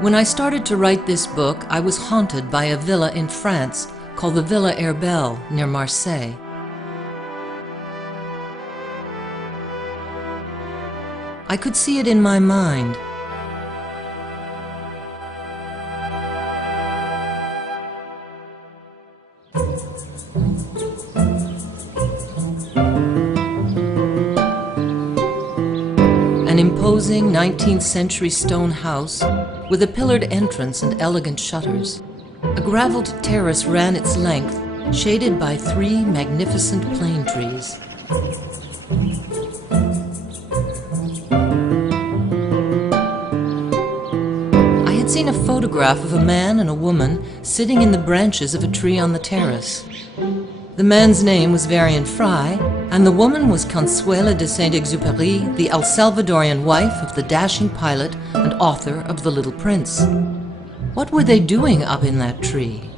When I started to write this book, I was haunted by a villa in France called the Villa Herbel near Marseille. I could see it in my mind. An imposing 19th century stone house with a pillared entrance and elegant shutters. A gravelled terrace ran its length, shaded by 3 magnificent plane trees. I had seen a photograph of a man and a woman sitting in the branches of a tree on the terrace. The man's name was Varian Fry, and the woman was Consuela de Saint-Exupéry, the El Salvadorian wife of the dashing pilot and author of The Little Prince. What were they doing up in that tree?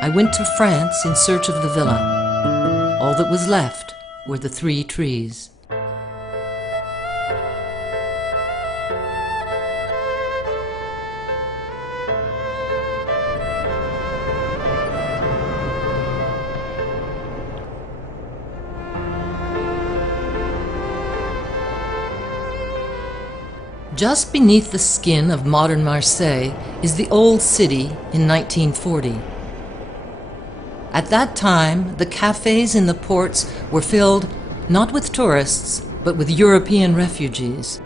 I went to France in search of the villa. All that was left were the 3 trees. Just beneath the skin of modern Marseille is the old city in 1940. At that time, the cafes in the ports were filled not with tourists, but with European refugees.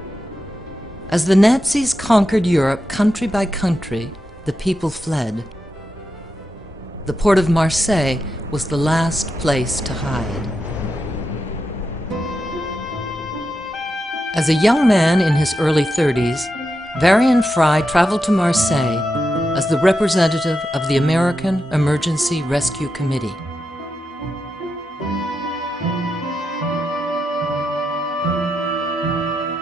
As the Nazis conquered Europe country by country, the people fled. The port of Marseille was the last place to hide. As a young man in his early 30s, Varian Fry traveled to Marseille as the representative of the American Emergency Rescue Committee.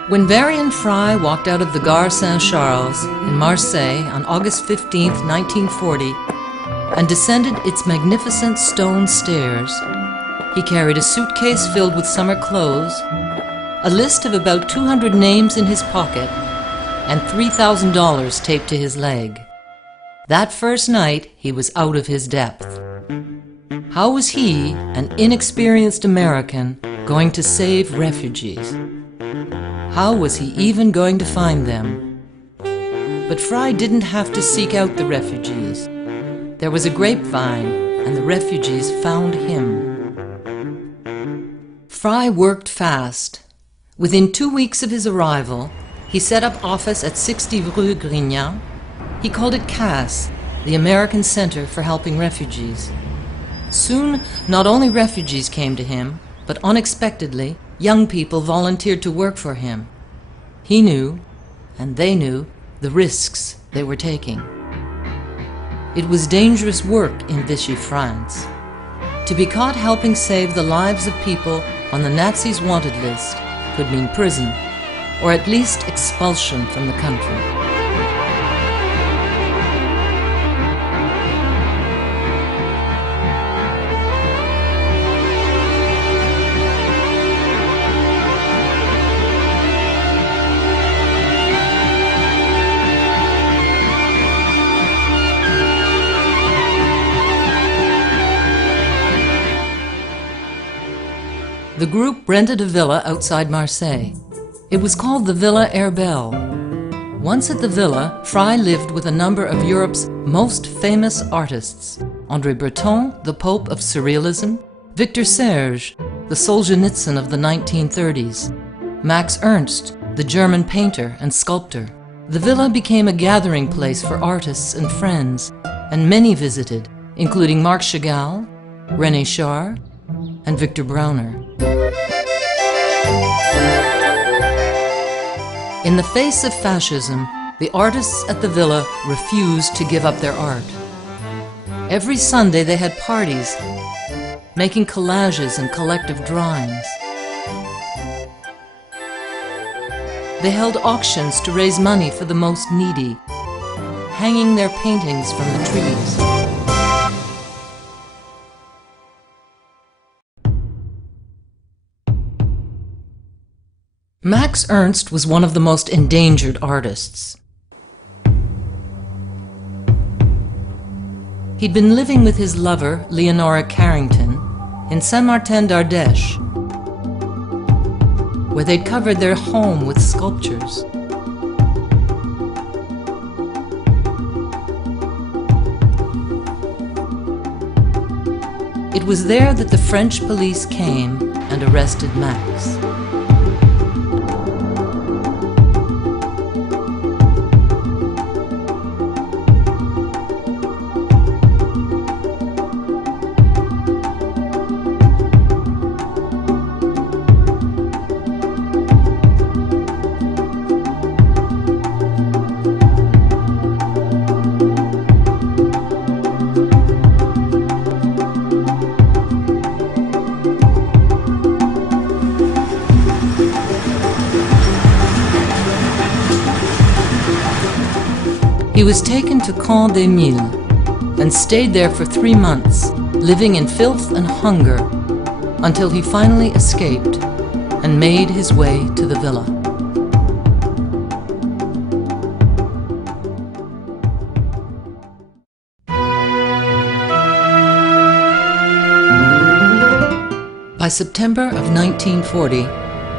When Varian Fry walked out of the Gare Saint-Charles in Marseille on August 15, 1940, and descended its magnificent stone stairs, he carried a suitcase filled with summer clothes, a list of about 200 names in his pocket, and $3,000 taped to his leg. That first night, he was out of his depth. How was he, an inexperienced American, going to save refugees? How was he even going to find them? But Fry didn't have to seek out the refugees. There was a grapevine, and the refugees found him. Fry worked fast. Within 2 weeks of his arrival, he set up office at 60 Rue Grignan. He called it CAS, the American Center for Helping Refugees. Soon, not only refugees came to him, but unexpectedly, young people volunteered to work for him. He knew, and they knew, the risks they were taking. It was dangerous work in Vichy France. To be caught helping save the lives of people on the Nazis' wanted list could mean prison, or at least expulsion from the country. The group rented a villa outside Marseille. It was called the Villa Herbel. Once at the villa, Fry lived with a number of Europe's most famous artists: André Breton, the Pope of Surrealism; Victor Serge, the Solzhenitsyn of the 1930s; Max Ernst, the German painter and sculptor. The villa became a gathering place for artists and friends, and many visited, including Marc Chagall, René Char, and Victor Brauner. In the face of fascism, the artists at the villa refused to give up their art. Every Sunday they had parties, making collages and collective drawings. They held auctions to raise money for the most needy. hanging their paintings from the trees. Max Ernst was one of the most endangered artists. He'd been living with his lover, Leonora Carrington, in Saint-Martin d'Ardèche, where they'd covered their home with sculptures. It was there that the French police came and arrested Max. He was taken to Camp des Milles and stayed there for 3 months, living in filth and hunger, until he finally escaped and made his way to the villa. By September of 1940,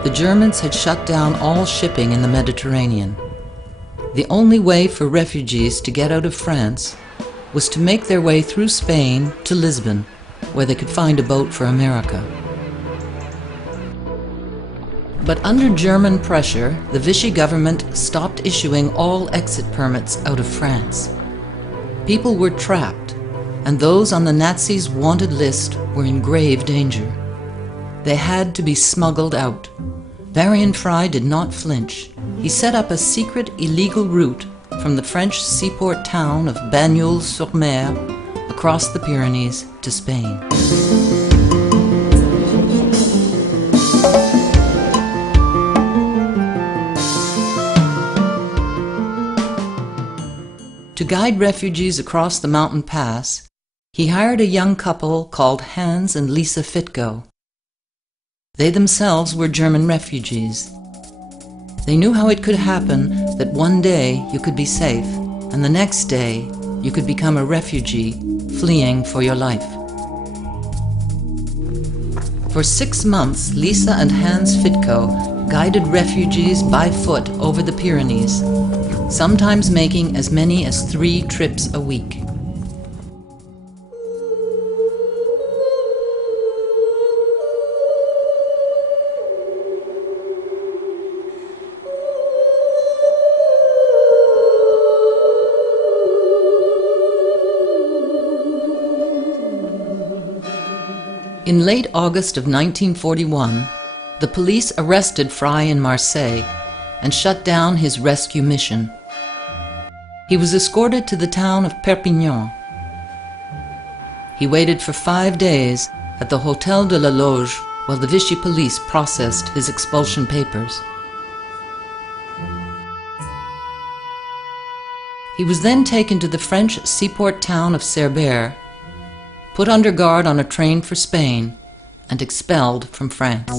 the Germans had shut down all shipping in the Mediterranean. The only way for refugees to get out of France was to make their way through Spain to Lisbon, where they could find a boat for America. But under German pressure, the Vichy government stopped issuing all exit permits out of France. People were trapped, and those on the Nazis' wanted list were in grave danger. They had to be smuggled out. Varian Fry did not flinch. He set up a secret illegal route from the French seaport town of Bagnols-sur-Mer across the Pyrenees to Spain. To guide refugees across the mountain pass, he hired a young couple called Hans and Lisa Fitko. They themselves were German refugees. They knew how it could happen that one day you could be safe, and the next day you could become a refugee fleeing for your life. For 6 months, Lisa and Hans Fitko guided refugees by foot over the Pyrenees, sometimes making as many as 3 trips a week. In late August of 1941, the police arrested Fry in Marseille and shut down his rescue mission. He was escorted to the town of Perpignan. He waited for 5 days at the Hôtel de la Loge while the Vichy police processed his expulsion papers. He was then taken to the French seaport town of Cerbère, put under guard on a train for Spain, and expelled from France.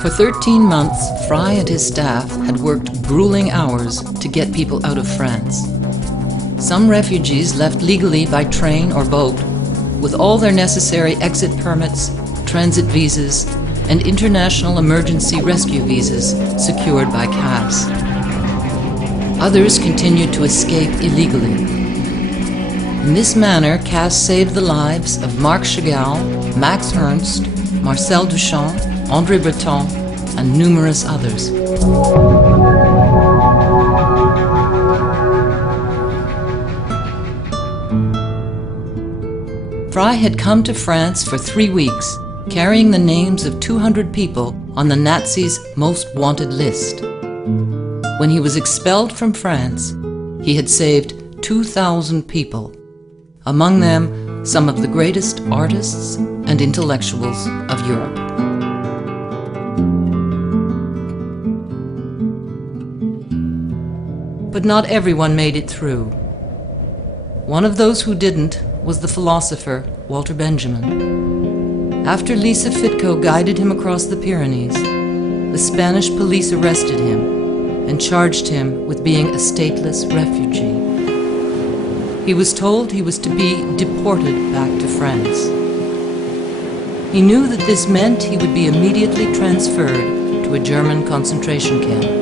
For 13 months, Fry and his staff had worked grueling hours to get people out of France. Some refugees left legally by train or boat, with all their necessary exit permits, transit visas, and international emergency rescue visas secured by CAS. Others continued to escape illegally. In this manner, CAS saved the lives of Marc Chagall, Max Ernst, Marcel Duchamp, André Breton, and numerous others. Fry had come to France for 3 weeks, carrying the names of 200 people on the Nazis' most wanted list. When he was expelled from France, he had saved 2,000 people. Among them, some of the greatest artists and intellectuals of Europe. But not everyone made it through. One of those who didn't was the philosopher Walter Benjamin. After Lisa Fitko guided him across the Pyrenees, the Spanish police arrested him and charged him with being a stateless refugee. He was told he was to be deported back to France. He knew that this meant he would be immediately transferred to a German concentration camp.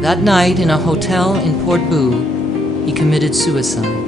That night, in a hotel in Port-Boo, he committed suicide.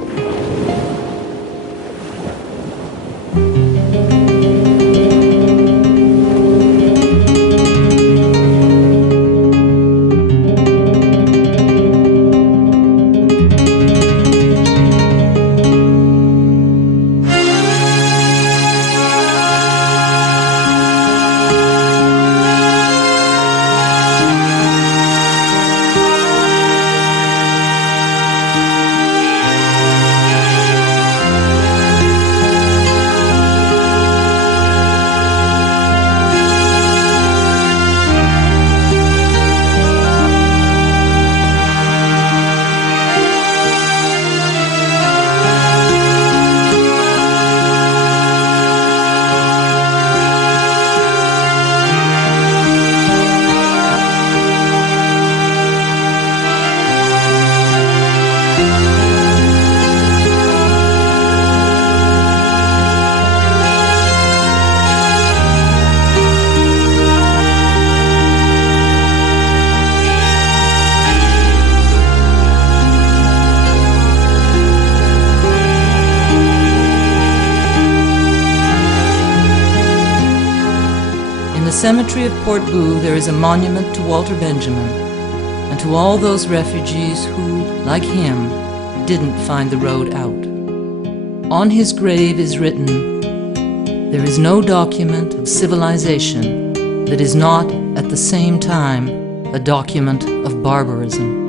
In the cemetery of Port-Boo, there is a monument to Walter Benjamin and to all those refugees who, like him, didn't find the road out. On his grave is written, "There is no document of civilization that is not, at the same time, a document of barbarism."